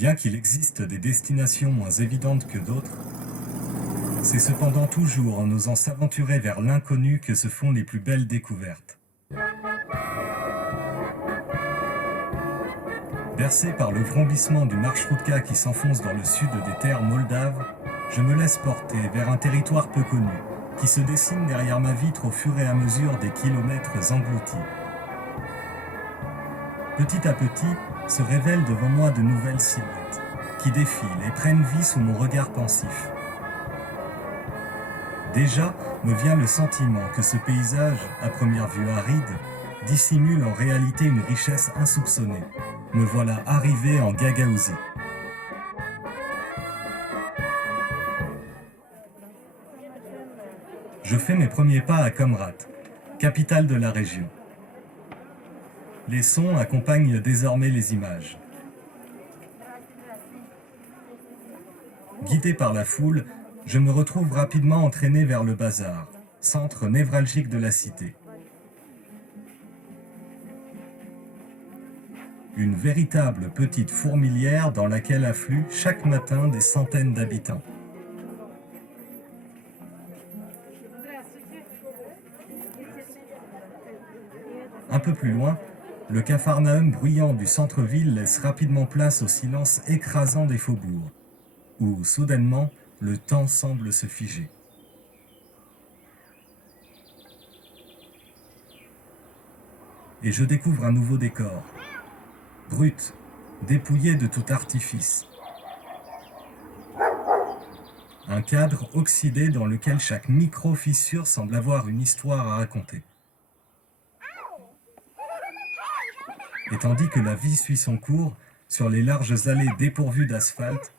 Bien qu'il existe des destinations moins évidentes que d'autres, c'est cependant toujours en osant s'aventurer vers l'inconnu que se font les plus belles découvertes. Bercé par le vrombissement du Marchrutka qui s'enfonce dans le sud des terres moldaves, je me laisse porter vers un territoire peu connu, qui se dessine derrière ma vitre au fur et à mesure des kilomètres engloutis. Petit à petit, se révèlent devant moi de nouvelles silhouettes, qui défilent et prennent vie sous mon regard pensif. Déjà me vient le sentiment que ce paysage, à première vue aride, dissimule en réalité une richesse insoupçonnée. Me voilà arrivé en Gagaouzie. Je fais mes premiers pas à Comrat, capitale de la région. Les sons accompagnent désormais les images. Guidé par la foule, je me retrouve rapidement entraîné vers le bazar, centre névralgique de la cité. Une véritable petite fourmilière dans laquelle affluent chaque matin des centaines d'habitants. Un peu plus loin, le capharnaüm bruyant du centre-ville laisse rapidement place au silence écrasant des faubourgs, où, soudainement, le temps semble se figer. Et je découvre un nouveau décor, brut, dépouillé de tout artifice. Un cadre oxydé dans lequel chaque micro-fissure semble avoir une histoire à raconter. Et tandis que la vie suit son cours, sur les larges allées dépourvues d'asphalte,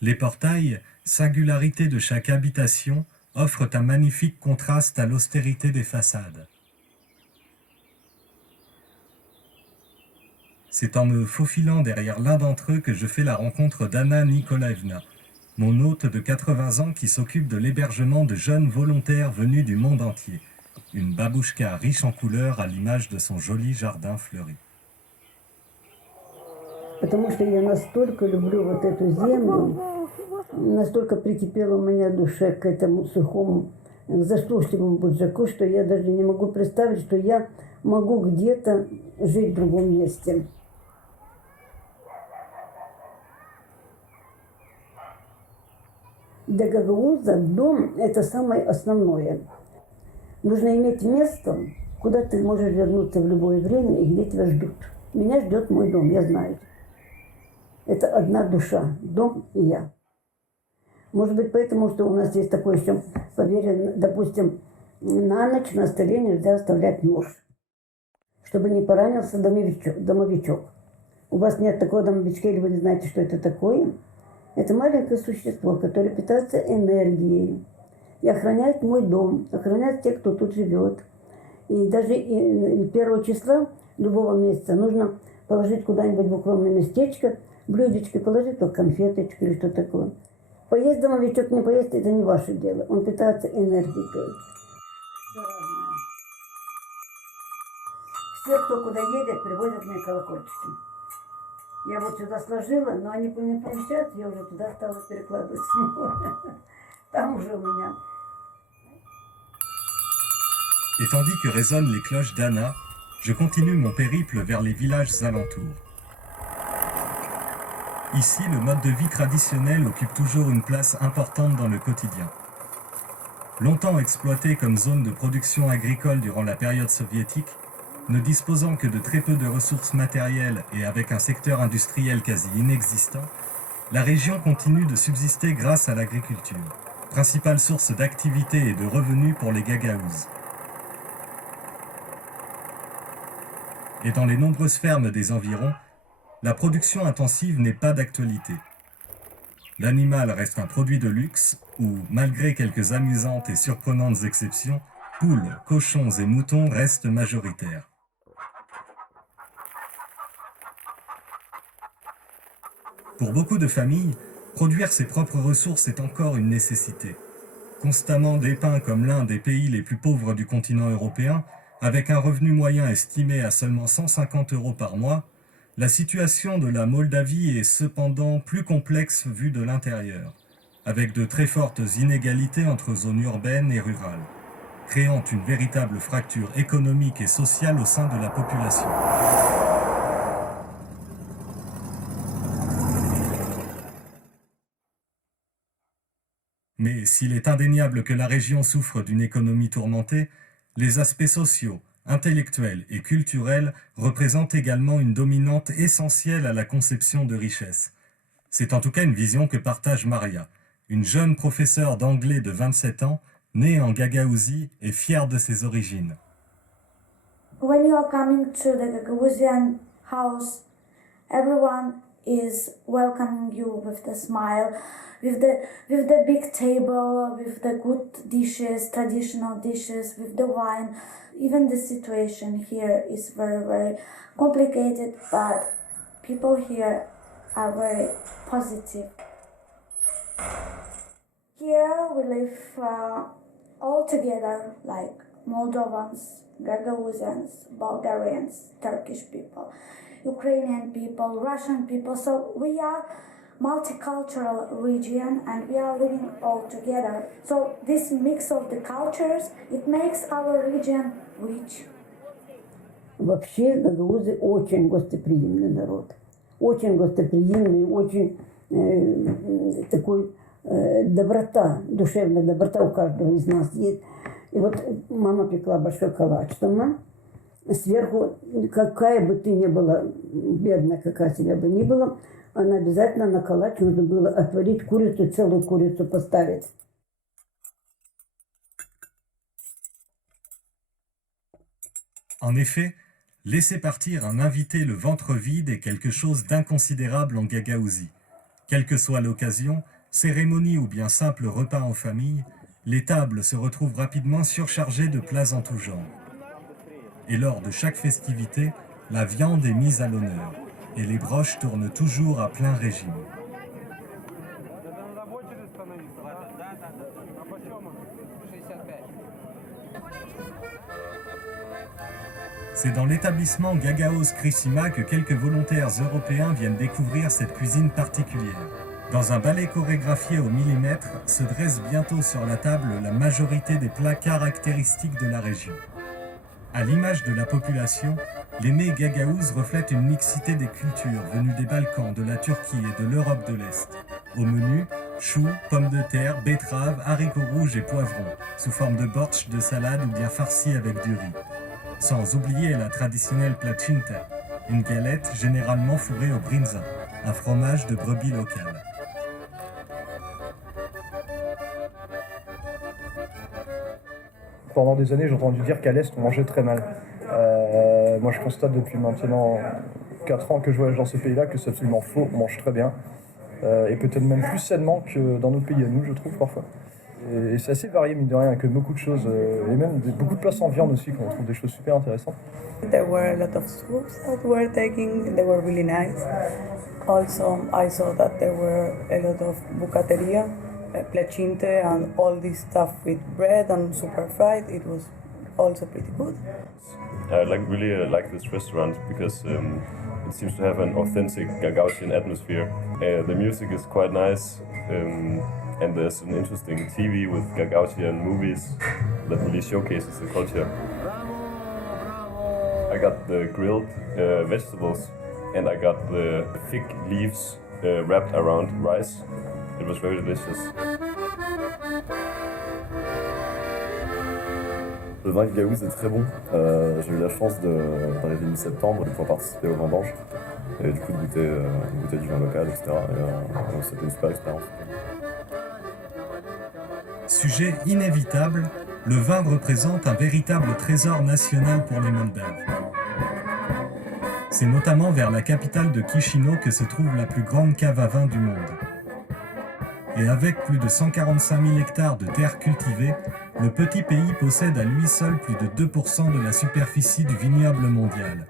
les portails, singularité de chaque habitation, offrent un magnifique contraste à l'austérité des façades. C'est en me faufilant derrière l'un d'entre eux que je fais la rencontre d'Anna Nikolaevna, mon hôte de 80 ans qui s'occupe de l'hébergement de jeunes volontaires venus du monde entier. Une babouchka riche en couleurs à l'image de son joli jardin fleuri. Потому что я настолько люблю вот эту землю, настолько прикипела у меня душа к этому сухому, засушливому буджаку, что я даже не могу представить, что я могу где-то жить в другом месте. Для Гагауза дом – это самое основное. Нужно иметь место, куда ты можешь вернуться в любое время и где тебя ждут. Меня ждет мой дом, я знаю. Это одна душа, дом и я. Может быть, поэтому, что у нас есть такое еще поверье, допустим, на ночь на столе нельзя оставлять нож, чтобы не поранился домовичок. У вас нет такого домовичка, или вы не знаете, что это такое? Это маленькое существо, которое питается энергией и охраняет мой дом, охраняет тех, кто тут живет. И даже 1 числа любого месяца нужно положить куда-нибудь в укромное местечко, блюдечко, положить только конфеточку или что такое. Поесть домовичок, не поесть, это не ваше дело. Он питается энергией. Все разное. Все, кто куда едет, привозят мне колокольчики. Я вот сюда сложила, но они не помещаются, я уже туда стала перекладывать снова. Там уже у меня. Et tandis que résonnent les cloches d'Anna, je continue mon périple vers les villages alentours. Ici, le mode de vie traditionnel occupe toujours une place importante dans le quotidien. Longtemps exploité comme zone de production agricole durant la période soviétique, ne disposant que de très peu de ressources matérielles et avec un secteur industriel quasi inexistant, la région continue de subsister grâce à l'agriculture, principale source d'activité et de revenus pour les Gagaouzes. Et dans les nombreuses fermes des environs, la production intensive n'est pas d'actualité. L'animal reste un produit de luxe où, malgré quelques amusantes et surprenantes exceptions, poules, cochons et moutons restent majoritaires. Pour beaucoup de familles, produire ses propres ressources est encore une nécessité. Constamment dépeint comme l'un des pays les plus pauvres du continent européen, avec un revenu moyen estimé à seulement 150 € par mois, La situation de la Moldavie est cependant plus complexe vue de l'intérieur, avec de très fortes inégalités entre zones urbaines et rurales, créant une véritable fracture économique et sociale au sein de la population. Mais s'il est indéniable que la région souffre d'une économie tourmentée, les aspects sociaux, intellectuels et culturels représentent également une dominante essentielle à la conception de richesse. C'est en tout cas une vision que partage Maria, une jeune professeure d'anglais de 27 ans, née en Gagaouzie et fière de ses origines. When you are coming to the Gagauzian house, everyone is welcoming you with a smile, with the big table, with the good dishes, traditional dishes, with the wine. Even the situation here is very, very complicated, but people here are very positive. Here we live all together, like Moldovans, Gagauzians, Bulgarians, Turkish people, Ukrainian people, Russian people. So we are multicultural region and we are living all together. So this mix of the cultures, it makes our region rich. Вообще гагаузы очень гостеприимный народ. Очень гостеприимный, очень такой доброта, душевная доброта у каждого из нас есть. И вот мама пекла большой калач дома. Сверху, какая бы ты ни была, бедная какая себя бы ни была, она обязательно на калач нужно было отварить курицу, целую курицу поставить. En effet, laisser partir un invité le ventre vide est quelque chose d'inconsidérable en Gagaouzie. Quelle que soit l'occasion, cérémonie ou bien simple repas en famille, les tables se retrouvent rapidement surchargées de plats en tout genre. Et lors de chaque festivité, la viande est mise à l'honneur et les broches tournent toujours à plein régime. C'est dans l'établissement Gagauz Krishima que quelques volontaires européens viennent découvrir cette cuisine particulière. Dans un ballet chorégraphié au millimètre, se dresse bientôt sur la table la majorité des plats caractéristiques de la région. À l'image de la population, les mets Gagaouz reflètent une mixité des cultures venues des Balkans, de la Turquie et de l'Europe de l'Est. Au menu, choux, pommes de terre, betteraves, haricots rouges et poivrons, sous forme de bortsch, de salade ou bien farcis avec du riz. Sans oublier la traditionnelle placinta, une galette généralement fourrée au brinza, un fromage de brebis local. Pendant des années, j'ai entendu dire qu'à l'Est, on mangeait très mal. Moi, je constate depuis maintenant 4 ans que je voyage dans ces pays-là que c'est absolument faux, on mange très bien. Et peut-être même plus sainement que dans nos pays à nous, je trouve, parfois. Et c'est assez varié, mine de rien, avec beaucoup de choses, et même beaucoup de places en viande aussi, qu'on trouve des choses super intéressantes. There were a lot of soups that were taking, they were really nice. Also, I saw that there were a lot of bucateria, placinte, and all this stuff with bread and super fried. It was also pretty good. I really like this restaurant because it seems to have an authentic Gagauzian atmosphere. The music is quite nice, and there's an interesting TV with Gagauzian movies that really showcases the culture. I got the grilled vegetables and I got the fig leaves wrapped around rice. It was very delicious. Le vin Gagaouz est très bon. J'ai eu la chance d'arriver mi-septembre et de pouvoir participer aux vendanges. Et du coup de goûter du vin local, etc. Et c'était une super expérience. Sujet inévitable, le vin représente un véritable trésor national pour les Moldaves. C'est notamment vers la capitale de Chisinau que se trouve la plus grande cave à vin du monde. Et avec plus de 145 000 hectares de terres cultivées, le petit pays possède à lui seul plus de 2% de la superficie du vignoble mondial.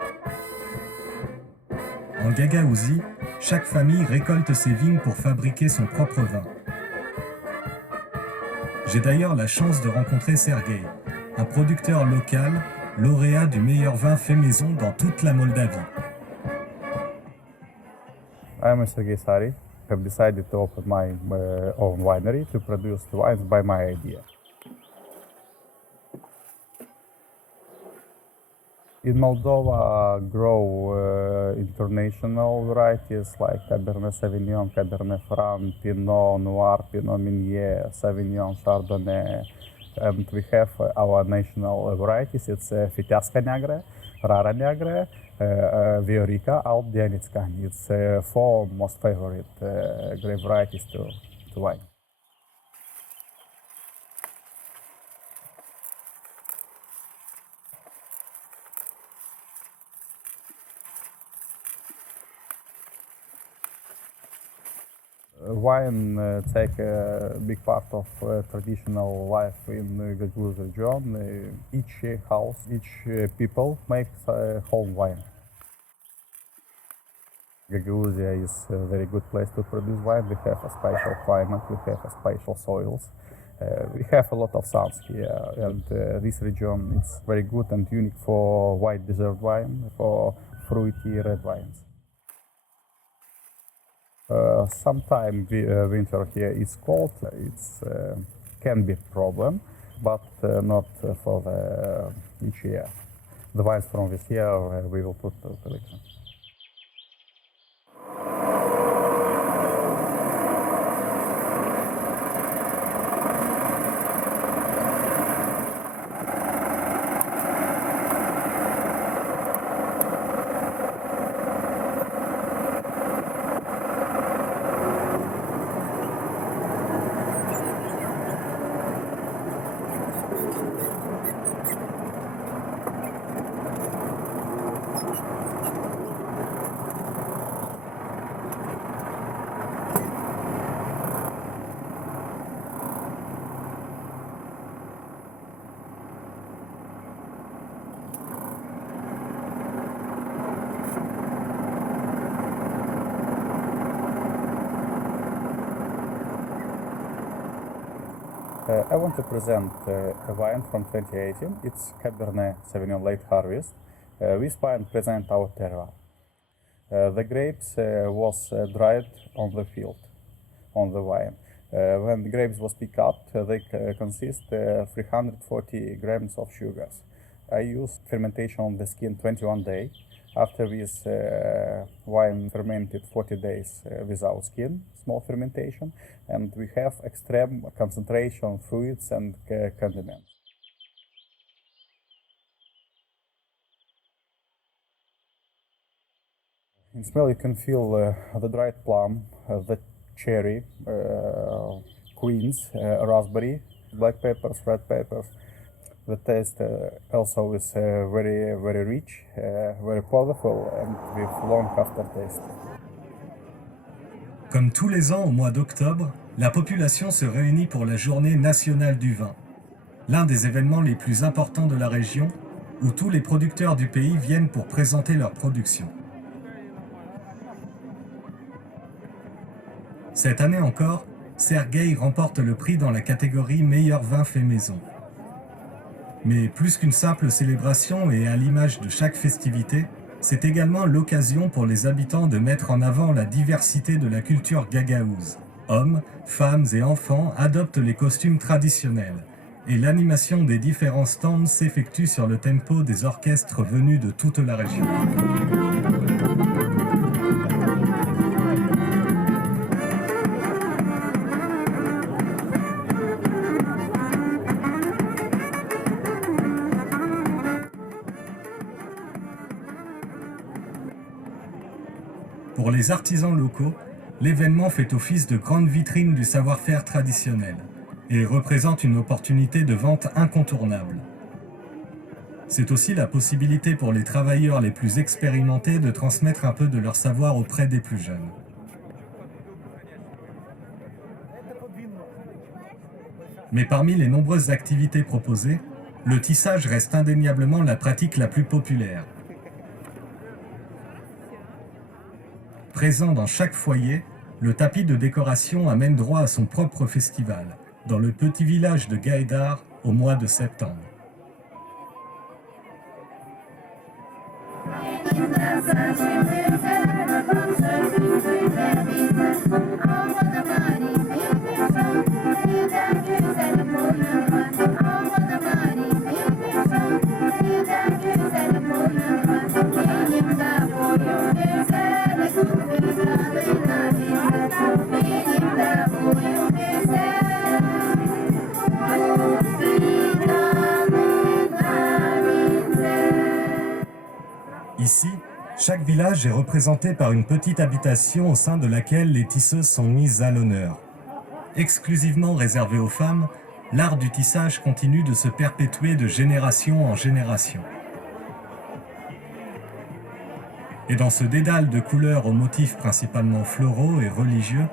En Gagaouzie, chaque famille récolte ses vignes pour fabriquer son propre vin. J'ai d'ailleurs la chance de rencontrer Sergueï, un producteur local, lauréat du meilleur vin fait maison dans toute la Moldavie. I'm Sergei Sari. I have decided to open my own winery to produce the wines by my idea. In Moldova, grow international varieties like Cabernet Sauvignon, Cabernet Franc, Pinot Noir, Pinot Meunier, Sauvignon, Chardonnay, and we have our national varieties. It's Fiteasca Neagră, Rara Neagră, Viorica, Alb Dianitscan. It's four most favorite grape varieties to wine. Wine take a big part of traditional life in Gagauz region. Each house, each people makes home wine. Gagauzia is a very good place to produce wine. We have a special climate, we have a special soils. We have a lot of suns here, and this region is very good and unique for white desert wine, for fruity red wines. Sometimes winter here is cold. It's can be a problem, but not for each year. The wines from this year we will put to collection. I want to present a wine from 2018. It's Cabernet Sauvignon Late Harvest. This wine presents our terroir. The grapes was dried on the field, on the vine. When the grapes was picked up, they consist 340 grams of sugars. I used fermentation on the skin 21 days. After this, wine fermented 40 days without skin, small fermentation, and we have extreme concentration fruits and condiments. In smell, you can feel the dried plum, the cherry, quince, raspberry, black peppers, red peppers. The taste also is very, very rich, very powerful, and with long aftertaste. Comme tous les ans au mois d'octobre, la population se réunit pour la Journée nationale du vin, l'un des événements les plus importants de la région, où tous les producteurs du pays viennent pour présenter leur production. Cette année encore, Sergueï remporte le prix dans la catégorie meilleur vin fait maison. Mais plus qu'une simple célébration et à l'image de chaque festivité, c'est également l'occasion pour les habitants de mettre en avant la diversité de la culture gagaouze. Hommes, femmes et enfants adoptent les costumes traditionnels et l'animation des différents stands s'effectue sur le tempo des orchestres venus de toute la région. Pour les artisans locaux, l'événement fait office de grande vitrine du savoir-faire traditionnel et représente une opportunité de vente incontournable. C'est aussi la possibilité pour les travailleurs les plus expérimentés de transmettre un peu de leur savoir auprès des plus jeunes. Mais parmi les nombreuses activités proposées, le tissage reste indéniablement la pratique la plus populaire. Présent dans chaque foyer, le tapis de décoration amène droit à son propre festival, dans le petit village de Gaïdar au mois de septembre. village est représenté par une petite habitation au sein de laquelle les tisseuses sont mises à l'honneur. Exclusivement réservé aux femmes, l'art du tissage continue de se perpétuer de génération en génération. Et dans ce dédale de couleurs aux motifs principalement floraux et religieux,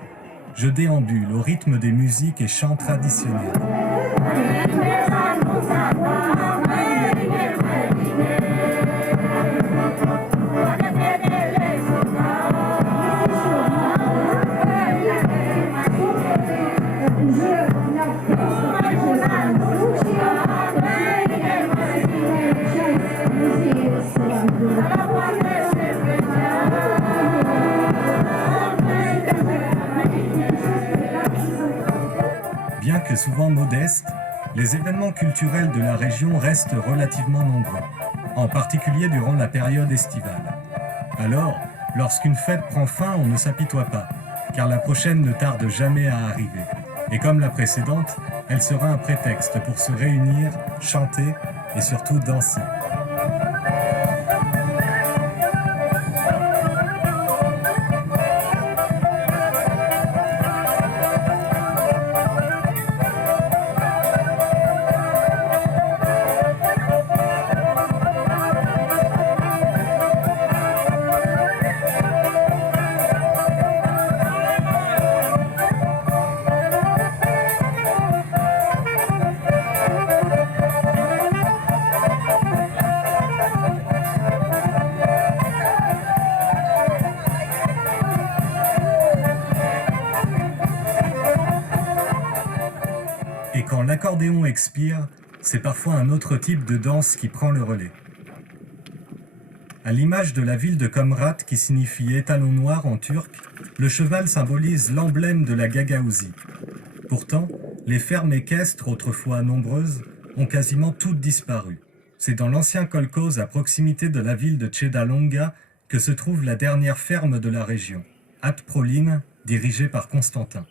je déambule au rythme des musiques et chants traditionnels. Bien que souvent modestes, les événements culturels de la région restent relativement nombreux, en particulier durant la période estivale. Alors, lorsqu'une fête prend fin, on ne s'apitoie pas, car la prochaine ne tarde jamais à arriver. Et comme la précédente, elle sera un prétexte pour se réunir, chanter et surtout danser. Et quand l'accordéon expire, c'est parfois un autre type de danse qui prend le relais. À l'image de la ville de Comrat qui signifie étalon noir en turc, le cheval symbolise l'emblème de la Gagaouzie. Pourtant, les fermes équestres, autrefois nombreuses, ont quasiment toutes disparu. C'est dans l'ancien kolkhoz à proximité de la ville de Tchedalonga que se trouve la dernière ferme de la région, At-Prolin, dirigée par Constantin.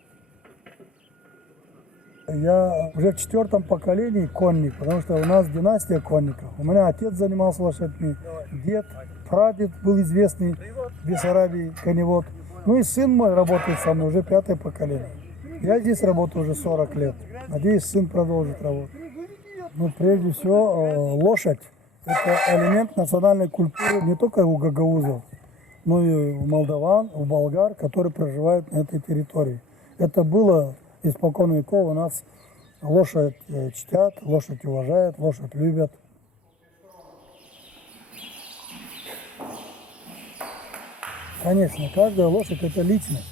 Я уже в четвертом поколении конник, потому что у нас династия конников. У меня отец занимался лошадьми, дед, прадед был известный в Бессарабии коневод. Ну и сын мой работает со мной, уже пятое поколение. Я здесь работаю уже 40 лет. Надеюсь, сын продолжит работать. Ну, прежде всего, лошадь – это элемент национальной культуры не только у гагаузов, но и у молдаван, у болгар, которые проживают на этой территории. Это было испокон веков. У нас лошадь чтят, лошадь уважают, лошадь любят. Конечно, каждая лошадь – это личность.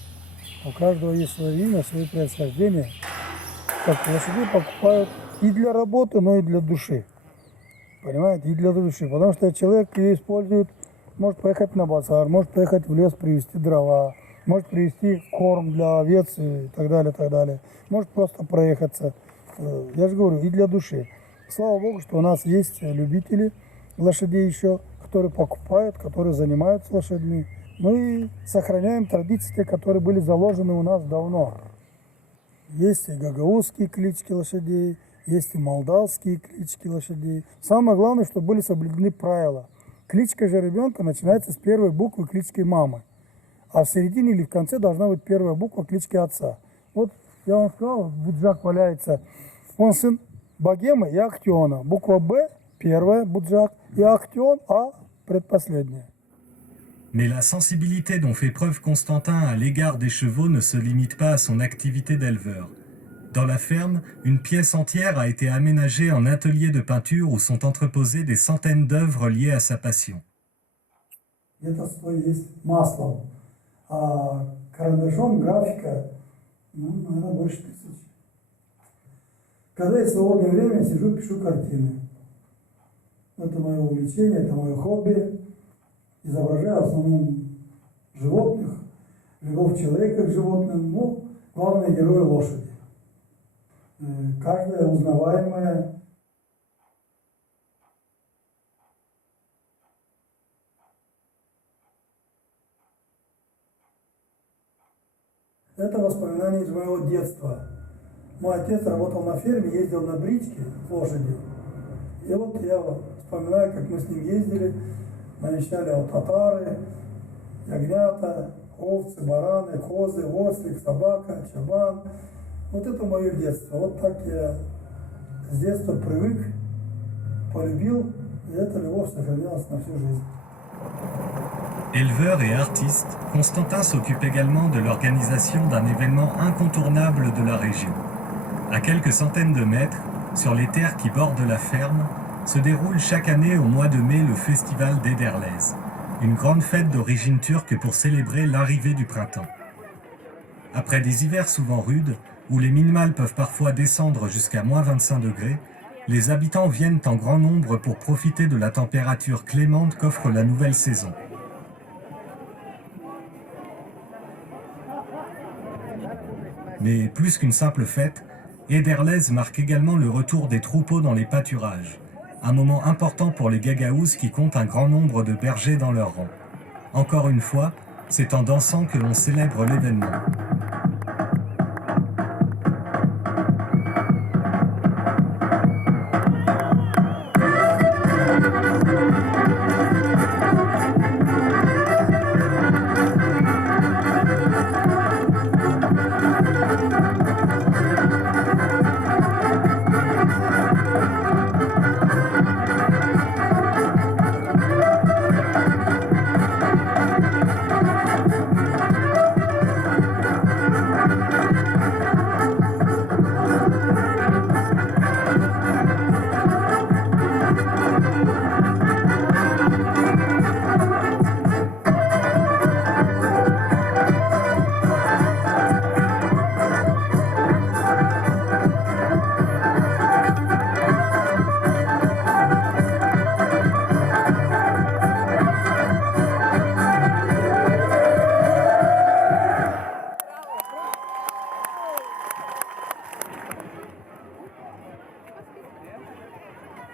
У каждого есть свое имя, свое происхождение. Как лошади покупают и для работы, но и для души. Понимаете, и для души. Потому что человек ее использует, может поехать на базар, может поехать в лес привезти дрова, может привезти корм для овец и так далее, может просто проехаться. Я же говорю, и для души. Слава Богу, что у нас есть любители лошадей еще, которые покупают, которые занимаются лошадьми. Мы сохраняем традиции, которые были заложены у нас давно. Есть и гагаузские клички лошадей, есть и молдавские клички лошадей. Самое главное, чтобы были соблюдены правила. Кличка же ребенка начинается с первой буквы клички мамы. А в середине или в конце должна быть первая буква клички отца. Вот я вам сказал, Буджак валяется. Он сын Богемы и Актиона. Буква Б первая, Буджак, и Актион А предпоследняя. Mais la sensibilité dont fait preuve Constantin à l'égard des chevaux ne se limite pas à son activité d'éleveur. Dans la ferme, une pièce entière a été aménagée en atelier de peinture où sont entreposées des centaines d'œuvres liées à sa passion. Это есть маслом, а карандашом графика, наверное, больше 1000. Когда есть свободное время, сижу, пишу картины. Это мое увлечение, это мое хобби. Изображаю в основном животных, любовь человека к животным, ну, главные герои лошади. Каждая узнаваемая. Это воспоминания из моего детства. Мой отец работал на ферме, ездил на бричке с лошадью. И вот я вспоминаю, как мы с ним ездили, навещали Алтатары, ягнята, овцы, бараны, козы, ослик, собака, чабан. Вот это мое детство. Вот так я с детства привык, полюбил, et эта любовь сохранилась на всю жизнь. Éleveur et artiste, Constantin s'occupe également de l'organisation d'un événement incontournable de la région. À quelques centaines de mètres, sur les terres qui bordent la ferme, se déroule chaque année au mois de mai le festival d'Ederlez, une grande fête d'origine turque pour célébrer l'arrivée du printemps. Après des hivers souvent rudes, où les minimales peuvent parfois descendre jusqu'à moins 25 degrés, les habitants viennent en grand nombre pour profiter de la température clémente qu'offre la nouvelle saison. Mais plus qu'une simple fête, Ederlez marque également le retour des troupeaux dans les pâturages, un moment important pour les Gagaouses qui comptent un grand nombre de bergers dans leur rang. Encore une fois, c'est en dansant que l'on célèbre l'événement.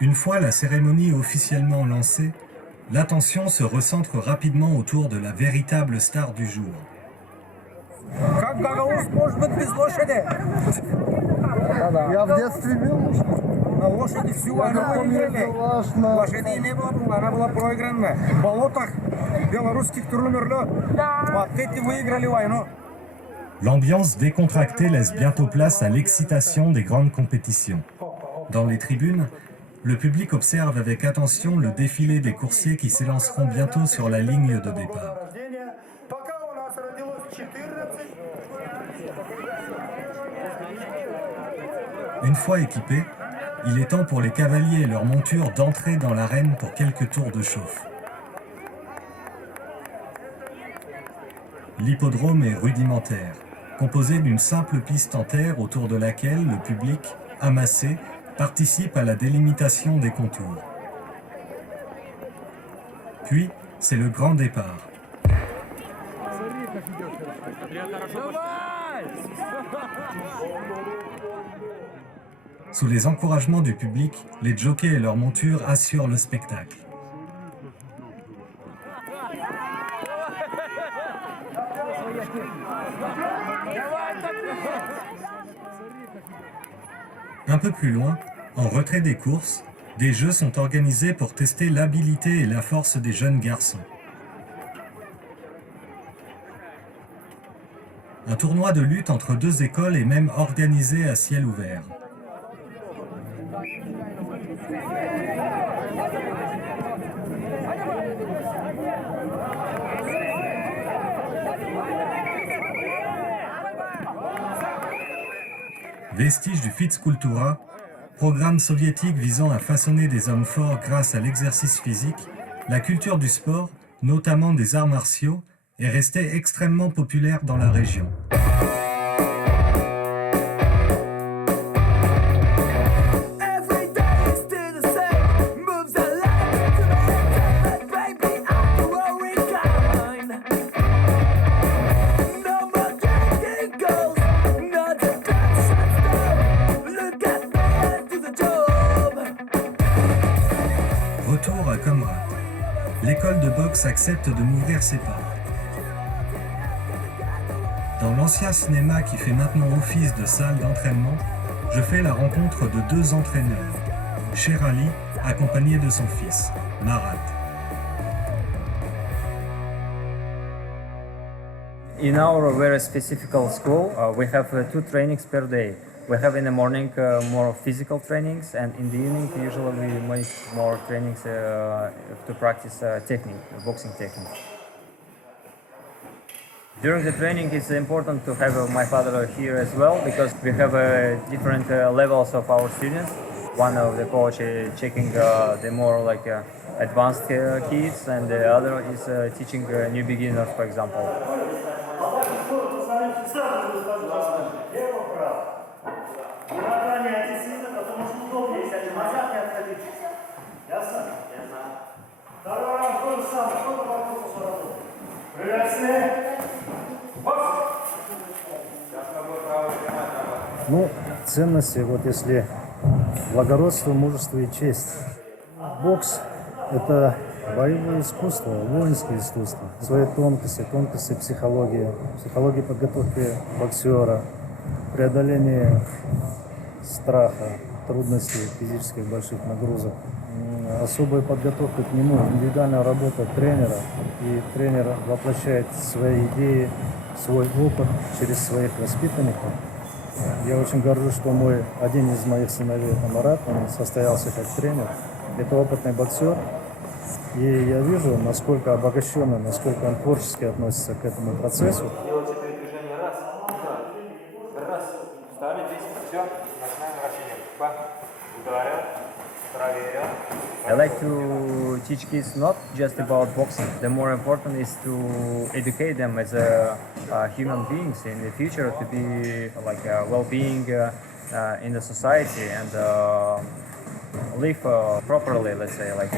Une fois la cérémonie officiellement lancée, l'attention se recentre rapidement autour de la véritable star du jour. Как Гагауз может быть без лошади? Я в детстве имел На лошади всю войну выиграли. Лошадей не было, она была проиграна. В болотах белорусских турниров. Вот эти выиграли войну. L'ambiance décontractée laisse bientôt place à l'excitation des grandes compétitions. Dans les tribunes, le public observe avec attention le défilé des coursiers qui s'élanceront bientôt sur la ligne de départ. Une fois équipés, il est temps pour les cavaliers et leurs montures d'entrer dans l'arène pour quelques tours de chauffe. L'hippodrome est rudimentaire, composé d'une simple piste en terre autour de laquelle le public, amassé, participe à la délimitation des contours. Puis, c'est le grand départ. Sous les encouragements du public, les jockeys et leurs montures assurent le spectacle. Un peu plus loin, en retrait des courses, des jeux sont organisés pour tester l'habileté et la force des jeunes garçons. Un tournoi de lutte entre deux écoles est même organisé à ciel ouvert. Vestige du Fizkultura, programme soviétique visant à façonner des hommes forts grâce à l'exercice physique, la culture du sport, notamment des arts martiaux, est restée extrêmement populaire dans la région. Retour à Comrat. L'école de boxe accepte de m'ouvrir ses portes. Dans l'ancien cinéma qui fait maintenant office de salle d'entraînement, je fais la rencontre de deux entraîneurs. Sherali, accompagné de son fils, Marat. In our very specific school, we have 2 trainings per day. We have in the morning more physical trainings, and in the evening usually we make more trainings to practice technique, boxing technique. During the training, it's important to have my father here as well, because we have different levels of our students. One of the coach is checking the more like advanced kids, and the other is teaching new beginners, for example. Ну, ценности, вот если благородство, мужество и честь. Бокс – это боевое искусство, воинское искусство. Свои тонкости психологии подготовки боксера, преодоление страха, трудностей, физических больших нагрузок, особая подготовка к нему, индивидуальная работа тренера. И тренер воплощает свои идеи, свой опыт через своих воспитанников. Я очень горжусь, что один из моих сыновей, Марат, он состоялся как тренер. Это опытный боксер. И я вижу, насколько обогащенно, насколько он творчески относится к этому процессу. Делайте передвижение раз, встали здесь, все, начинаем вращение. Ударил, проверил. I like to teach kids not just about boxing. The more important is to educate them as human beings in the future, to be like well-being in the society and live properly, let's say, like.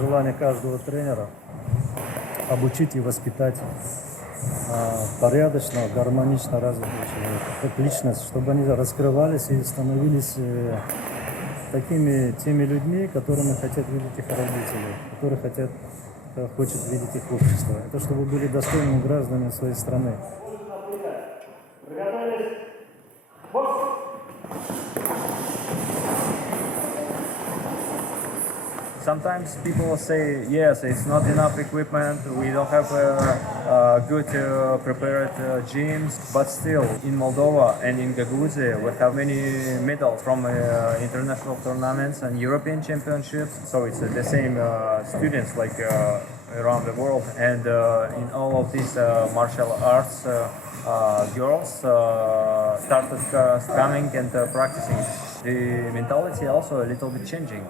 Желание каждого тренера обучить и воспитать порядочного, гармонично развитого человека, как личность, чтобы они раскрывались и становились теми людьми, которыми хотят видеть их родители, хочет видеть их общество. Это чтобы были достойными гражданами своей страны. Sometimes people say, yes, it's not enough equipment, we don't have good prepared gyms, but still in Moldova and in Gaguzia we have many medals from international tournaments and European championships, so it's the same students like around the world, and in all of these martial arts girls started coming and practicing. The mentality also a little bit changing.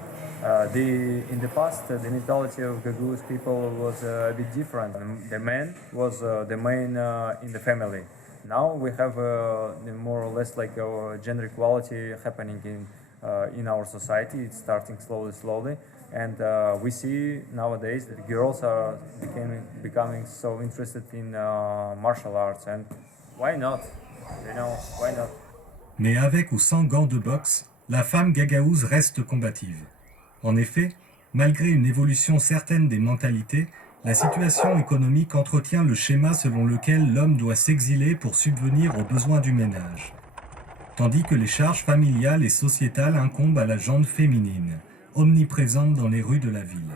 In the past, the mentality of Gaguz people was a bit different. The man was the main in the family. Now we have more or less like gender equality happening in our society. It's starting slowly, and we see nowadays that girls are becoming so interested in martial arts, and why not? Why not? Mais avec ou sans gants de boxe, la femme gagaouze reste combative. En effet, malgré une évolution certaine des mentalités, la situation économique entretient le schéma selon lequel l'homme doit s'exiler pour subvenir aux besoins du ménage, tandis que les charges familiales et sociétales incombent à la gente féminine, omniprésente dans les rues de la ville.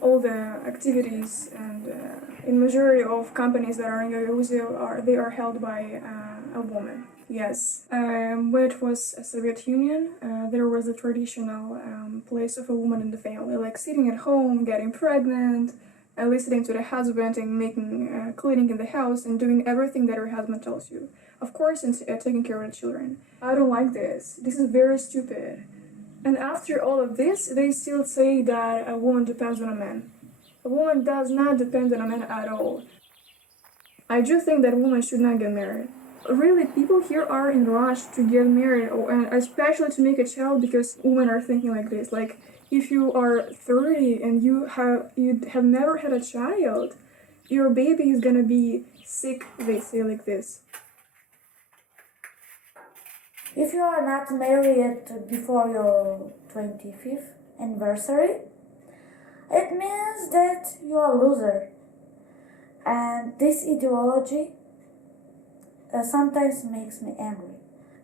All the activities and in majority of companies that are in Gagauzia are held by a woman. Yes, when it was a Soviet Union, there was a traditional place of a woman in the family, like sitting at home, getting pregnant, listening to the husband and making cleaning in the house and doing everything that her husband tells you. Of course, and taking care of the children. I don't like this. This is very stupid. And after all of this, they still say that a woman depends on a man. A woman does not depend on a man at all. I do think that women should not get married. Really, people here are in rush to get married, and especially to make a child, because women are thinking like this. Like, if you are 30 and you have never had a child, your baby is gonna be sick, they say like this. If you are not married before your 25th anniversary, it means that you are a loser. And this ideology sometimes makes me angry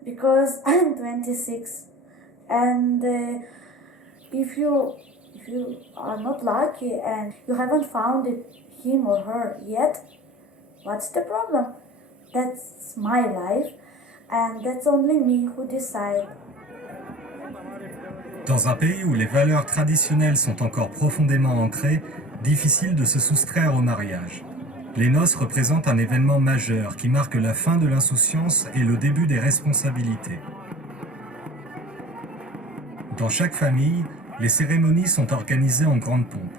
because I'm 26, and if you are not lucky and you haven't found him or her yet, what's the problem? That's my life, and that's only me who decide. Dans un pays où les valeurs traditionnelles sont encore profondément ancrées, difficile de se soustraire au mariage. Les noces représentent un événement majeur qui marque la fin de l'insouciance et le début des responsabilités. Dans chaque famille, les cérémonies sont organisées en grande pompe.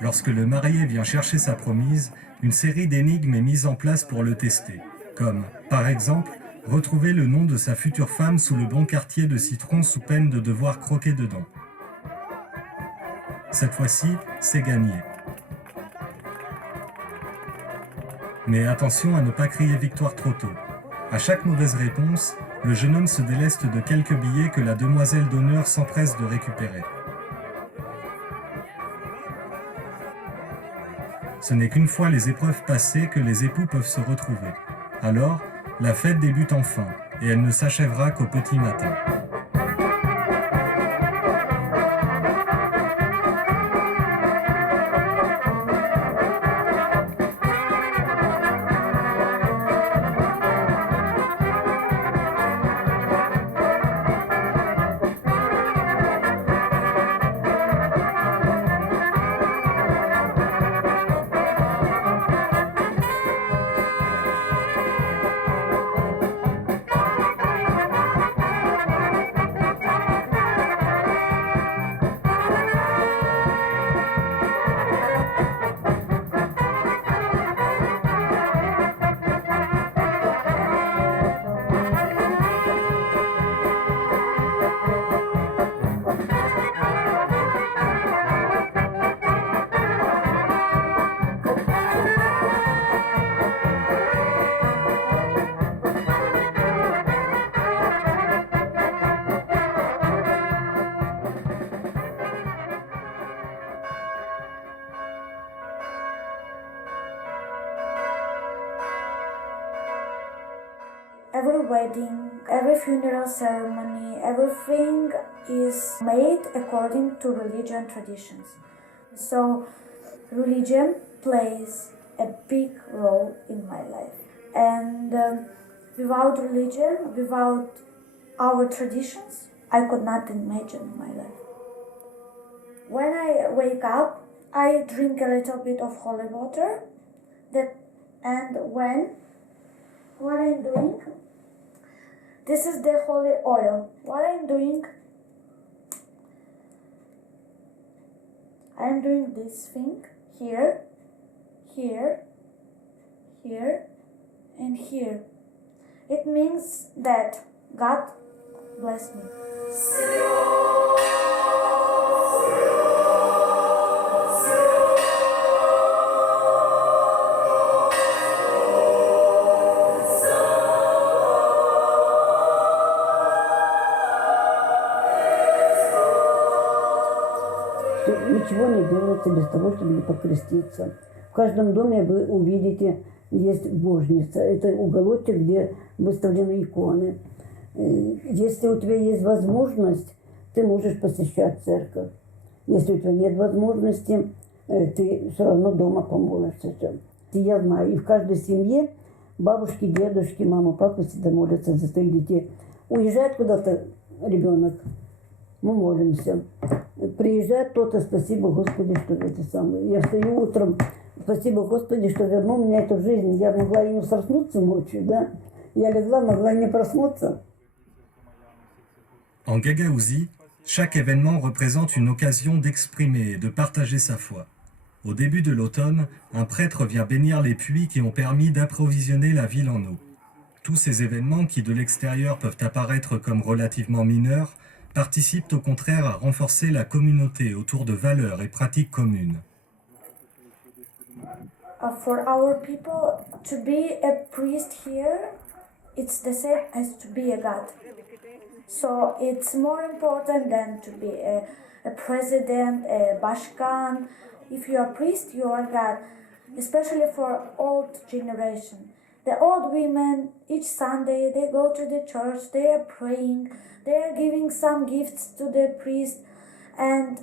Lorsque le marié vient chercher sa promise, une série d'énigmes est mise en place pour le tester, comme, par exemple, retrouver le nom de sa future femme sous le bon quartier de citron sous peine de devoir croquer dedans. Cette fois-ci, c'est gagné. Mais attention à ne pas crier victoire trop tôt. À chaque mauvaise réponse, le jeune homme se déleste de quelques billets que la demoiselle d'honneur s'empresse de récupérer. Ce n'est qu'une fois les épreuves passées que les époux peuvent se retrouver. Alors, la fête débute enfin, et elle ne s'achèvera qu'au petit matin. Every wedding, every funeral ceremony, everything is made according to religion traditions. So religion plays a big role in my life. And without religion, without our traditions, I could not imagine my life. When I wake up, I drink a little bit of holy water. And what I'm doing, this is the holy oil. What I'm doing this thing here, here, here, and here. It means that God bless me. Ничего не делается без того, чтобы не покреститься. В каждом доме вы увидите, есть божница. Это уголочек, где выставлены иконы. Если у тебя есть возможность, ты можешь посещать церковь. Если у тебя нет возможности, ты все равно дома помолишься. И я знаю, и в каждой семье бабушки, дедушки, мама, папа всегда молятся за своих детей. Уезжает куда-то ребенок, мы молимся. Приезжает кто-то, спасибо Господи, что это самое. Я встаю утром, спасибо Господи, что вернул меня эту жизнь. Я могла и не проснуться ночью, да? Я легла, могла и не проснуться. En Gagaouzie, chaque événement représente une occasion d'exprimer et de partager sa foi. Au début de l'automne, un prêtre vient bénir les puits qui ont permis d'approvisionner la ville en eau. Tous ces événements qui de l'extérieur peuvent apparaître comme relativement mineurs participent au contraire à renforcer la communauté autour de valeurs et pratiques communes. For our people, to be a priest here, it's the same as to be a god. So it's more important than to be a president, a bashkan. If you are a priest, you are God, especially for old generation. The old women, each Sunday, they go to the church, they are praying, they are giving some gifts to the priest, and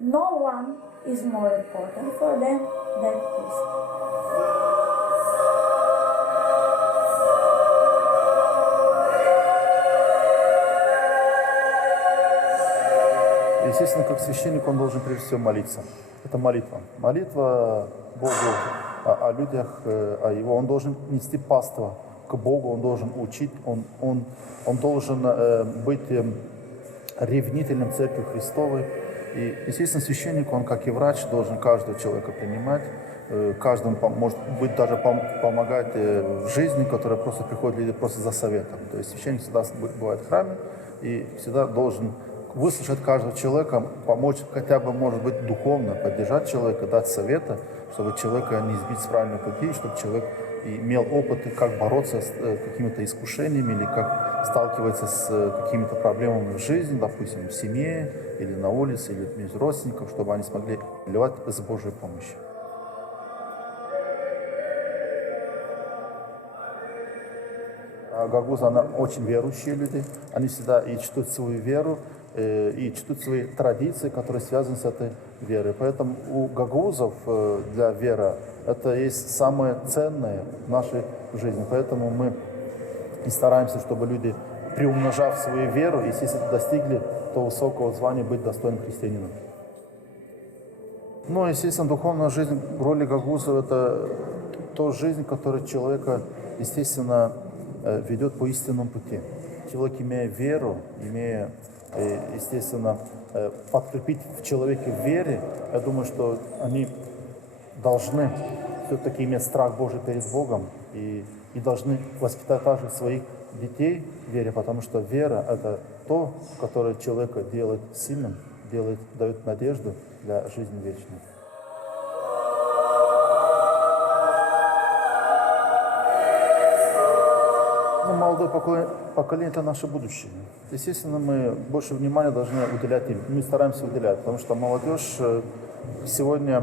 no one is more important for them than priest. Естественно, как священник он должен прежде всего молиться. Это молитва. Молитва Богу о людях, о его. Он должен нести паство к Богу, он должен учить, он должен быть ревнителем Церкви Христовой. И, естественно, священник, он, как и врач, должен каждого человека принимать, каждому, может быть, даже помогать в жизни, которая просто приходит люди просто за советом. То есть священник всегда бывает в храме и всегда должен выслушать каждого человека, помочь хотя бы, может быть, духовно поддержать человека, дать советы, чтобы человека не сбить с правильного пути, чтобы человек имел опыт, как бороться с какими-то искушениями или как сталкиваться с какими-то проблемами в жизни, допустим, в семье или на улице, или между родственниками, чтобы они смогли ливать с Божьей помощью. Гагауза, она очень верующие люди, они всегда и чтут свою веру, и чтут свои традиции, которые связаны с этой верой. Поэтому у гагаузов для веры это есть самое ценное в нашей жизни. Поэтому мы и стараемся, чтобы люди, приумножав свою веру, естественно, достигли того высокого звания быть достойным христианином. Ну, естественно, духовная жизнь в роли гагаузов — это та жизнь, которая человека, естественно, ведет по истинному пути. Человек, имея веру, имея, естественно, подкрепить в человеке в вере, я думаю, что они должны все-таки иметь страх Божий перед Богом и должны воспитать также своих детей в вере, потому что вера — это то, которое человека делает сильным, дает надежду для жизни вечной. Молодое поколение — это наше будущее. Естественно, мы больше внимания должны уделять им. Мы стараемся уделять, потому что молодежь сегодня,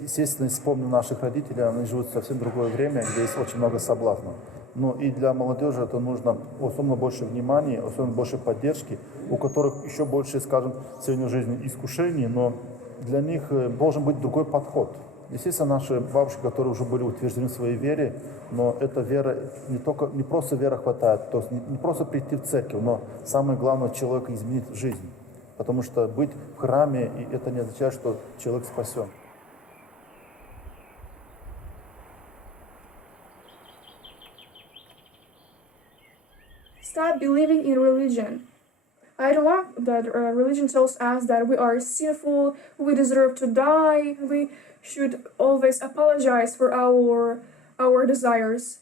естественно, вспомним наших родителей, они живут в совсем другое время, где есть очень много соблазнов. Но и для молодежи это нужно особенно больше внимания, особенно больше поддержки, у которых еще больше, скажем, сегодня в жизни искушений, но для них должен быть другой подход. Естественно, наши бабушки, которые уже были утверждены в своей вере, но эта вера не просто вера хватает, то есть не просто прийти в церковь, но самое главное — человека изменить жизнь. Потому что быть в храме, и это не означает, что человек спасен. Stop believing in religion. I don't want that religion tells us that we are sinful, we deserve to die, we should always apologize for our desires.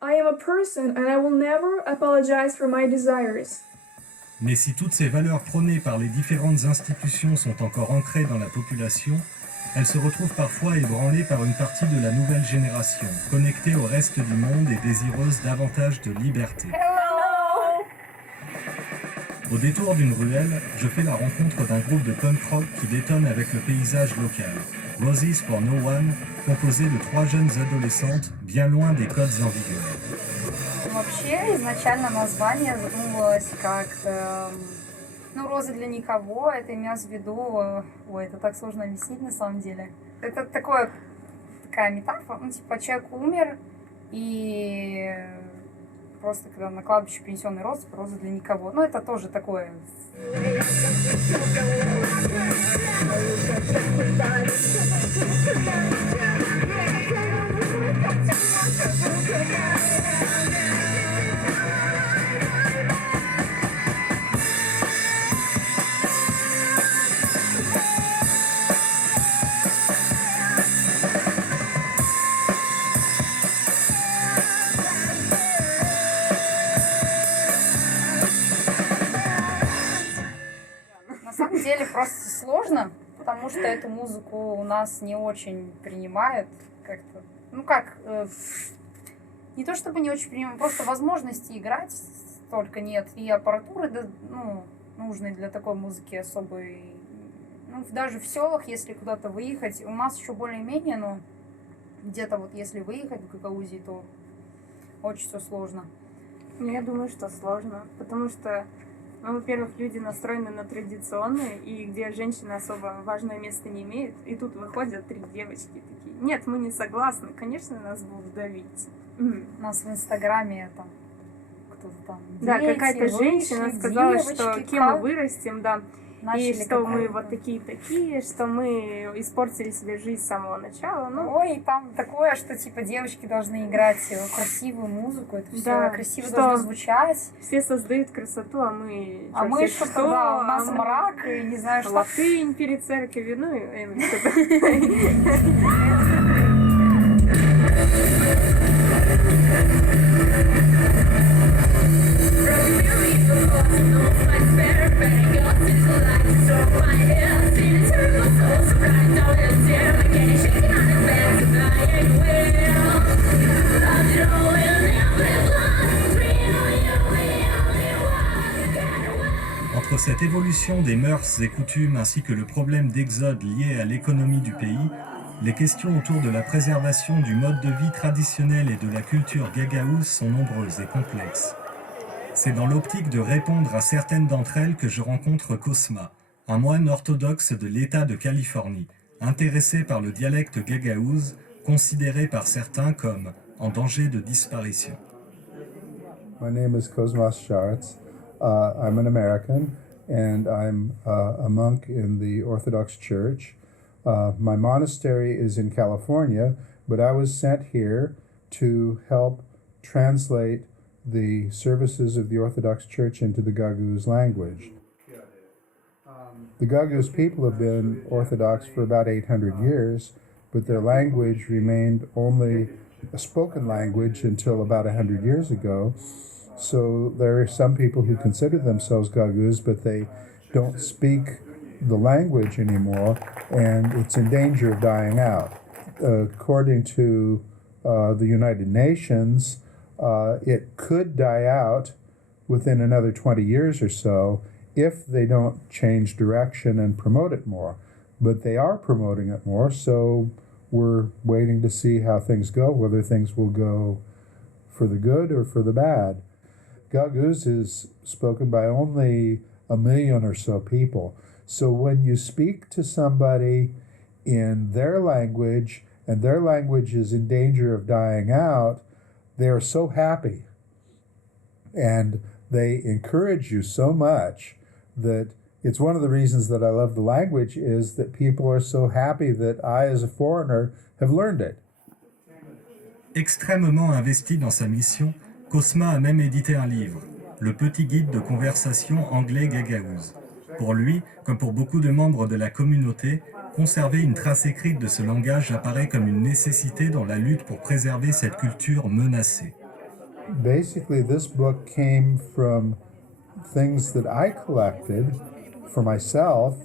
I am a person and I will never apologize for my desires. Mais si toutes ces valeurs prônées par les différentes institutions sont encore ancrées dans la population, elles se retrouvent parfois ébranlées par une partie de la nouvelle génération, connectée au reste du monde et désireuse davantage de liberté. Au détour d'une ruelle, je fais la rencontre d'un groupe de punk rock qui détonne avec le paysage local. Roses for No One, composé de 3 jeunes adolescentes, bien loin des codes en vigueur. Вообще, изначально название задумывалось как «Розы для никого». Это имелось в виду... Ой, это так сложно объяснить на самом деле. Это такая метафора, типа человек умер, и просто когда на кладбище принесенные розы для никого. Ну, это тоже такое... На самом деле просто сложно, потому что эту музыку у нас не очень принимают как-то. Не то чтобы не очень принимают, просто возможности играть столько нет, и аппаратуры, нужной для такой музыки особой. Даже в селах, если куда-то выехать, у нас еще более-менее, где-то вот если выехать в Гагаузию, то очень все сложно. Я думаю, что сложно, потому что, ну, во-первых, люди настроены на традиционные, и где женщина особо важное место не имеет, и тут выходят 3 девочки такие: нет, мы не согласны, конечно, нас будут давить. У нас в Инстаграме там кто-то там Да, дети, какая-то женщина вышли, сказала, девочки, что кем мы вырастем, да, и что мы вот такие, что мы испортили себе жизнь с самого начала. Ну, ой, там такое, что типа девочки должны играть красивую музыку, это все да, красиво что должно звучать. Все создают красоту, а мы... А мы что-то, да, у нас мрак, и не знаю, что... Латынь перед церковью, ну и Entre cette évolution des mœurs et coutumes ainsi que le problème d'exode lié à l'économie du pays, les questions autour de la préservation du mode de vie traditionnel et de la culture gagaouze sont nombreuses et complexes. C'est dans l'optique de répondre à certaines d'entre elles que je rencontre Cosma, un moine orthodoxe de l'État de Californie, intéressé par le dialecte gagaouze, considéré par certains comme en danger de disparition. My name is Cosmas Sharts. I'm an American, and I'm a monk in the Orthodox Church. My monastery is in California, but I was sent here to help translate the services of the Orthodox Church into the Gagauz language. The Gagauz people have been Orthodox for about 800 years, but their language remained only a spoken language until about 100 years ago. So there are some people who consider themselves Gagauz, but they don't speak the language anymore, and it's in danger of dying out. According to the United Nations, it could die out within another 20 years or so if they don't change direction and promote it more. But they are promoting it more, so we're waiting to see how things go, whether things will go for the good or for the bad. Gagauz is spoken by only 1 million or so people. So when you speak to somebody in their language, and their language is in danger of dying out, they are so happy. And they encourage you so much that it's one of the reasons that I love the language is that people are so happy that I, as a foreigner, have learned it. Extrêmement investi dans sa mission, Cosma a même édité un livre, Le Petit Guide de conversation anglais-gagaouze. Pour lui, comme pour beaucoup de membres de la communauté, conserver une trace écrite de ce langage apparaît comme une nécessité dans la lutte pour préserver cette culture menacée. Basically, this book came from things that I collected for myself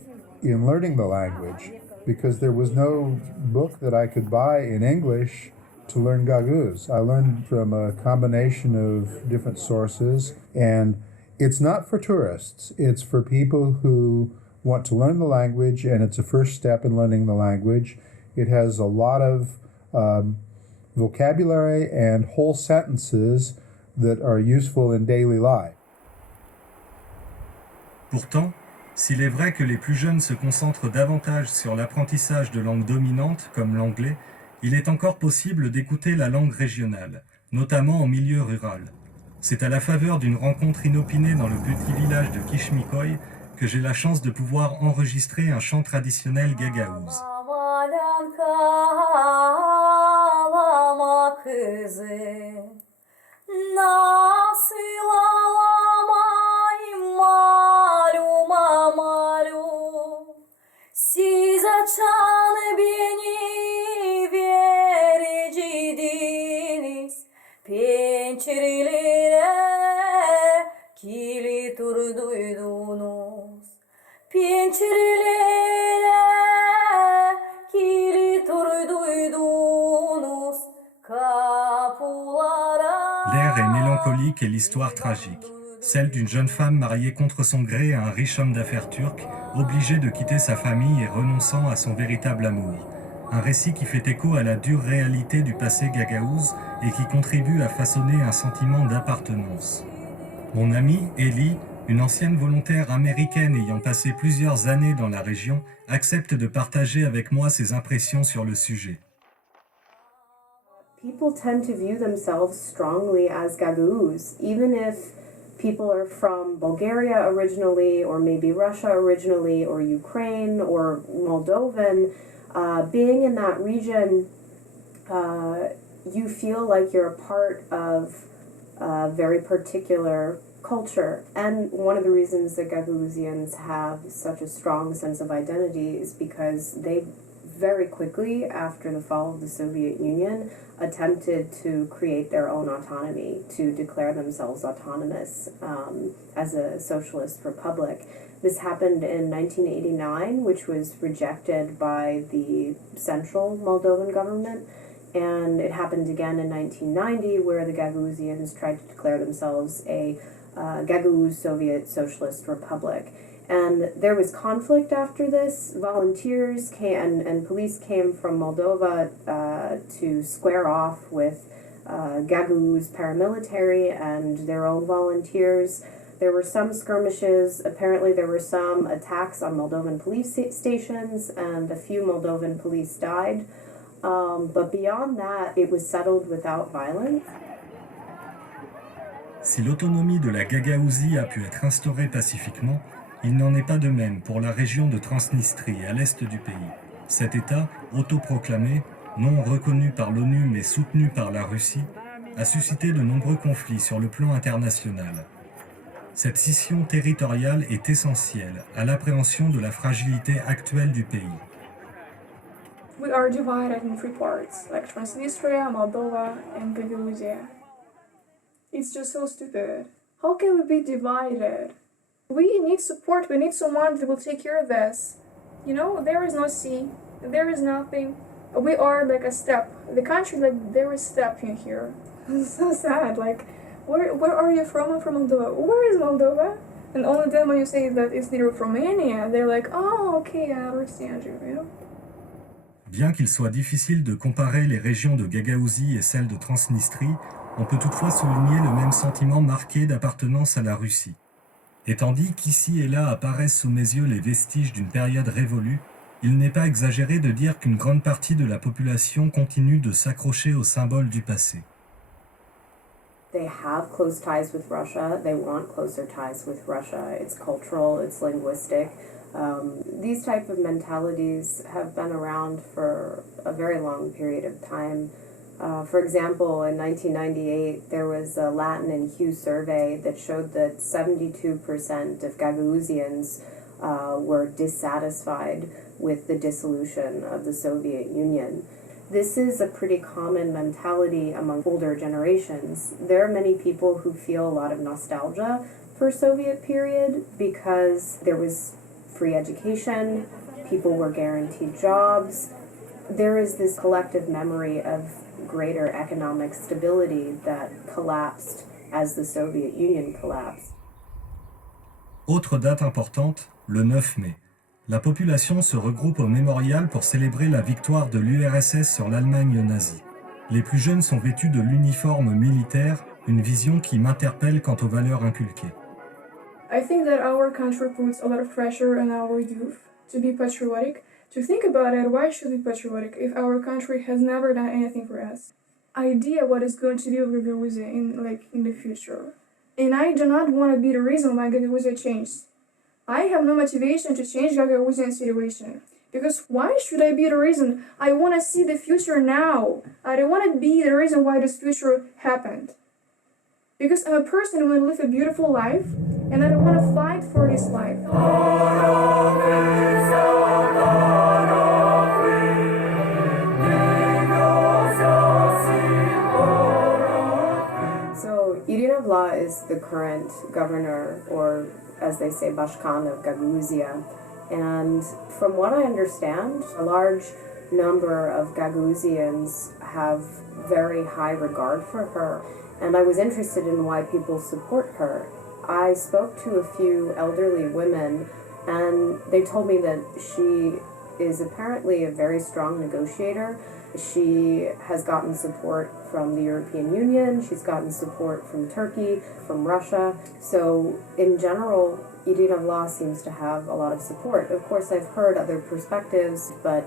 in learning the language, because there was no book that I could buy in English to learn Gagauz. I learned from a combination of different sources, and it's not for tourists. It's for people who want to learn the language, and it's a first step in learning the language. It has a lot of vocabulary and whole sentences that are useful in daily life. Pourtant, s'il est vrai que les plus jeunes se concentrent davantage sur l'apprentissage de langues dominantes comme l'anglais, il est encore possible d'écouter la langue régionale, notamment en milieu rural. C'est à la faveur d'une rencontre inopinée dans le petit village de Kishmikoy que j'ai la chance de pouvoir enregistrer un chant traditionnel gagaouze. L'air est mélancolique et l'histoire tragique, celle d'une jeune femme mariée contre son gré à un riche homme d'affaires turc, obligé de quitter sa famille et renonçant à son véritable amour. un récit qui fait écho à la dure réalité du passé gagaouze et qui contribue à façonner un sentiment d'appartenance. Mon amie, Ellie, une ancienne volontaire américaine ayant passé plusieurs années dans la région, accepte de partager avec moi ses impressions sur le sujet. People tend to view themselves strongly as Gagauz, even if people are from Bulgaria originally, or maybe Russia originally, or Ukraine, or Moldovan. Being in that region, you feel like you're a part of a very particular culture. And one of the reasons that Gagauzians have such a strong sense of identity is because they very quickly, after the fall of the Soviet Union, attempted to create their own autonomy, to declare themselves autonomous as a socialist republic. This happened in 1989, which was rejected by the central Moldovan government, and it happened again in 1990, where the Gagauzians tried to declare themselves a Gagauz Soviet Socialist Republic. And there was conflict after this. Volunteers came and police came from Moldova to square off with Gagauz paramilitary and their own volunteers. There were some skirmishes. Apparently there were some attacks on Moldovan police stations, and a few Moldovan police died. But beyond that, it was settled without violence. Si l'autonomie de la Gagaouzie a pu être instaurée pacifiquement, il n'en est pas de même pour la région de Transnistrie, à l'est du pays. Cet État, autoproclamé, non reconnu par l'ONU mais soutenu par la Russie, a suscité de nombreux conflits sur le plan international. Cette scission territoriale est essentielle à l'appréhension de la fragilité actuelle du pays. We are divided in three parts, like Transnistria, Moldova, and Gagauzia. It's just so stupid. How can we be divided? We need support, we need someone that will take care of this. You know, there is no sea, there is nothing. We are like a steppe. The country, like, there is steppe in here. It's so sad, like, where are you from? I'm from Moldova. Where is Moldova? And only then when you say that it's near Romania, they're like, oh, okay, I understand you, you know? Bien qu'il soit difficile de comparer les régions de Gagaouzie et celles de Transnistrie, on peut toutefois souligner le même sentiment marqué d'appartenance à la Russie. Et tandis qu'ici et là apparaissent sous mes yeux les vestiges d'une période révolue, il n'est pas exagéré de dire qu'une grande partie de la population continue de s'accrocher aux symboles du passé. They have close ties with Russia. They want closer ties with Russia. It's cultural, it's linguistic. These type of mentalities have been around for a very long period of time. For example, in 1998, there was a Latin and Hue survey that showed that 72% of Gagauzians were dissatisfied with the dissolution of the Soviet Union. This is a pretty common mentality among older generations. There are many people who feel a lot of nostalgia for Soviet period because there was free education, people were guaranteed jobs. There is this collective memory of greater economic stability that collapsed as the Soviet Union collapsed. Autre date importante, le 9 mai. La population se regroupe au mémorial pour célébrer la victoire de l'URSS sur l'Allemagne nazie. Les plus jeunes sont vêtus de l'uniforme militaire, une vision qui m'interpelle quant aux valeurs inculquées. I think that our country puts a lot of pressure on our youth to be patriotic. To think about it, why should we be patriotic if our country has never done anything for us? Idea what is going to do with Gagauzia in the future. And I do not want to be the reason why Gagauzia changed. I have no motivation to change Gagauzian situation. Because why should I be the reason? I want to see the future now. I don't want to be the reason why this future happened. Because I'm a person who want to live a beautiful life, and I don't want to fight for this life. So Irina Vla is the current governor, or as they say, Bashkan of Gagauzia. And from what I understand, a large number of Gagauzians have very high regard for her. And I was interested in why people support her. I spoke to a few elderly women, and they told me that she is apparently a very strong negotiator. She has gotten support from the European Union, she's gotten support from Turkey, from Russia. So in general, Irinavla seems to have a lot of support. Of course, I've heard other perspectives, but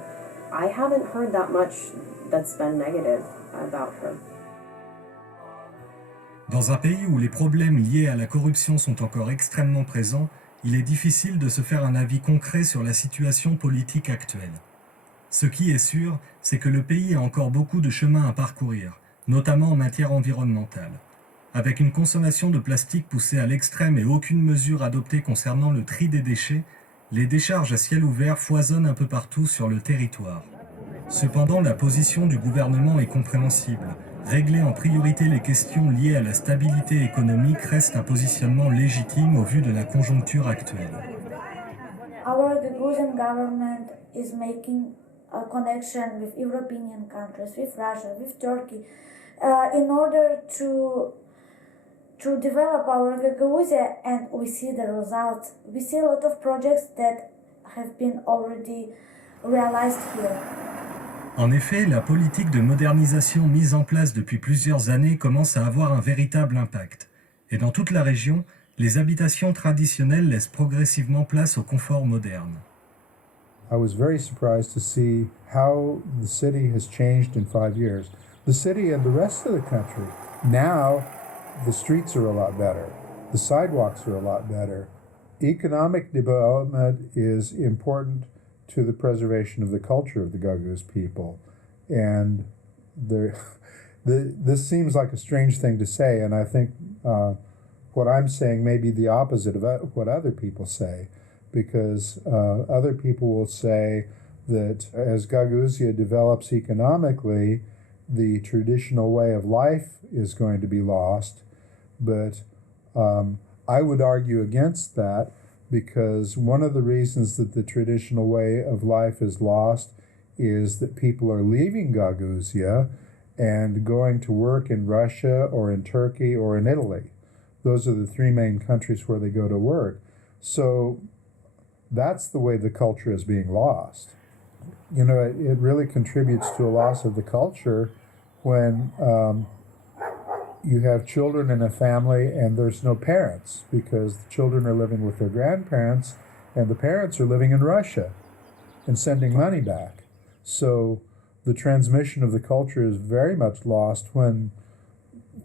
I haven't heard that much that's been negative about her. Dans un pays où les problèmes liés à la corruption sont encore extrêmement présents, il est difficile de se faire un avis concret sur la situation politique actuelle. Ce qui est sûr, c'est que le pays a encore beaucoup de chemin à parcourir, notamment en matière environnementale. Avec une consommation de plastique poussée à l'extrême et aucune mesure adoptée concernant le tri des déchets, les décharges à ciel ouvert foisonnent un peu partout sur le territoire. Cependant, la position du gouvernement est compréhensible. Régler en priorité les questions liées à la stabilité économique reste un positionnement légitime au vu de la conjoncture actuelle. Our Gagauzien government is making a connection with European countries, with Russia, with Turkey, in order to develop our Gagauzia, and we see the results. We see a lot of projects that have been already realized here. En effet, la politique de modernisation mise en place depuis plusieurs années commence à avoir un véritable impact. Et dans toute la région, les habitations traditionnelles laissent progressivement place au confort moderne. I was very surprised to see how the city has changed in 5 years. The city and the rest of the country. Now, the streets are a lot better. The sidewalks are a lot better. Economic development is important to the preservation of the culture of the Gagauz people. And this seems like a strange thing to say, and I think what I'm saying may be the opposite of what other people say, because other people will say that as Gagauzia develops economically, the traditional way of life is going to be lost, but I would argue against that, because one of the reasons that the traditional way of life is lost is that people are leaving Gagauzia and going to work in Russia or in Turkey or in Italy. Those are the three main countries where they go to work. So that's the way the culture is being lost. You know, it really contributes to a loss of the culture when you have children in a family and there's no parents, because the children are living with their grandparents and the parents are living in Russia and sending money back. So the transmission of the culture is very much lost when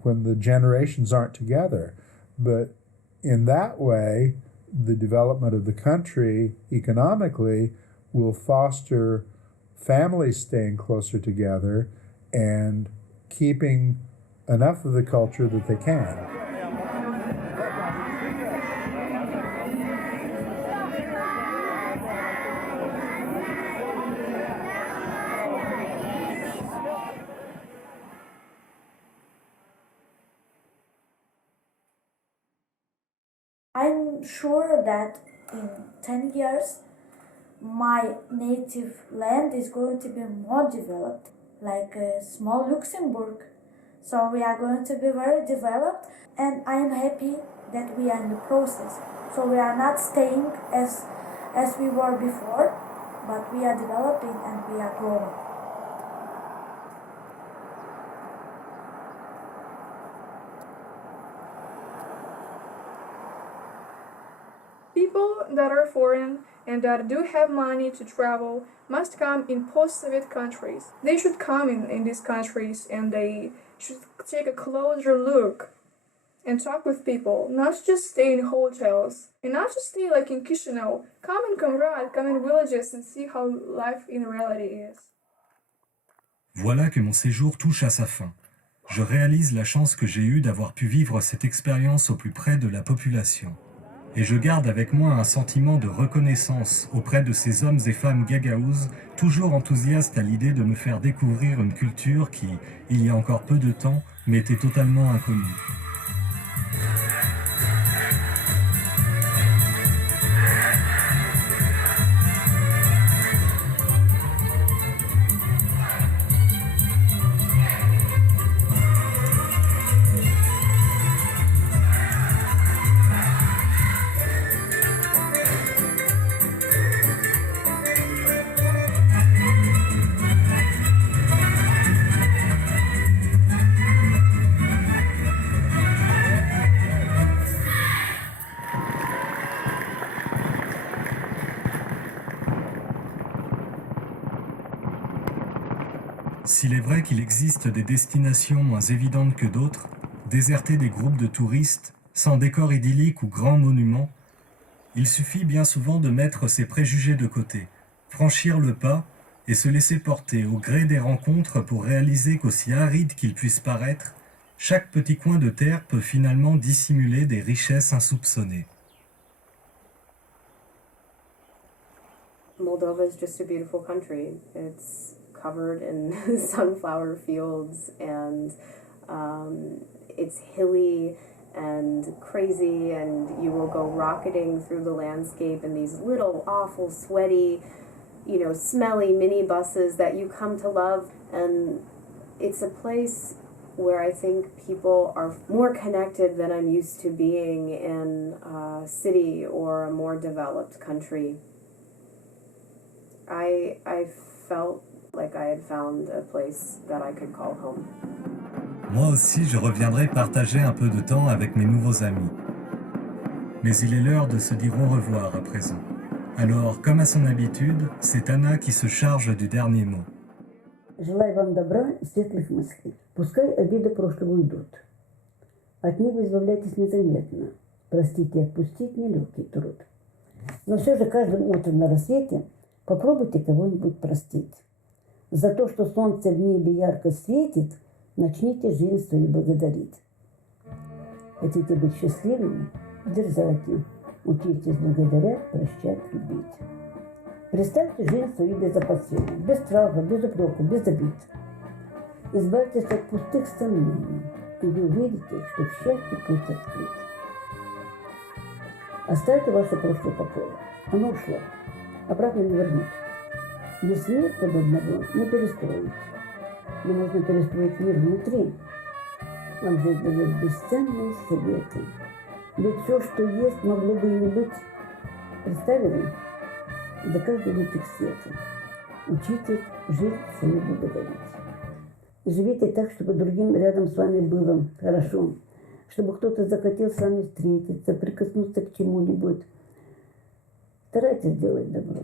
the generations aren't together. But in that way, the development of the country economically will foster families staying closer together and keeping enough of the culture that they can. I'm sure that in 10 years, my native land is going to be more developed, like a small Luxembourg. So we are going to be very developed, and I am happy that we are in the process. So we are not staying as we were before, but we are developing and we are growing. People that are foreign and that do have money to travel must come in post-Soviet countries. They should come in these countries and they should take a closer look and talk with people, not just stay in hotels and not just stay like in Chisinau. Come in Comrade, come in villages and see how life in reality is. Voilà que mon séjour touche à sa fin. Je réalise la chance que j'ai eue d'avoir pu vivre cette expérience au plus près de la population. Et je garde avec moi un sentiment de reconnaissance auprès de ces hommes et femmes Gagauz, toujours enthousiastes à l'idée de me faire découvrir une culture qui, il y a encore peu de temps, m'était totalement inconnue. S'il est vrai qu'il existe des destinations moins évidentes que d'autres, désertées des groupes de touristes, sans décor idyllique ou grands monuments, il suffit bien souvent de mettre ses préjugés de côté, franchir le pas et se laisser porter au gré des rencontres pour réaliser qu'aussi aride qu'il puisse paraître, chaque petit coin de terre peut finalement dissimuler des richesses insoupçonnées. Moldova is just a beautiful country. It's covered in sunflower fields and it's hilly and crazy, and you will go rocketing through the landscape in these little awful sweaty, smelly minibuses that you come to love. And it's a place where I think people are more connected than I'm used to being in a city or a more developed country. I felt like I had found a place that I could call home. Moi aussi, je reviendrai partager un peu de temps avec mes nouveaux amis. Mais il est l'heure de se dire au revoir à présent. Alors, comme à son habitude, c'est Anna qui se charge du dernier mot. Желаю вам добра и светлых мыслей. Пускай обиды прошлого уйдут. От них вы избавляйтесь незаметно. Простить и отпустить – нелегкий труд. Но все же каждым утром на рассвете попробуйте кого-нибудь простить. За то, что солнце в небе ярко светит, начните жизнь свою благодарить. Хотите быть счастливыми? Дерзайте. Учитесь благодарять, прощать, любить. Представьте жизнь свою без опасений, без страха, без упрека, без обид. Избавьтесь от пустых сомнений, и вы увидите, что к счастью путь открыт. Оставьте ваше прошлое в покое. Оно ушло. Обратно не вернуть. Весь мир подобного не перестроить. Но можно перестроить мир внутри. Он же дает бесценные советы. Ведь все, что есть, могло бы и не быть. Представили? За каждый лучик света. Учитесь жить свою благодарить. Живите так, чтобы другим рядом с вами было хорошо. Чтобы кто-то захотел с вами встретиться, прикоснуться к чему-нибудь. Старайтесь делать добро.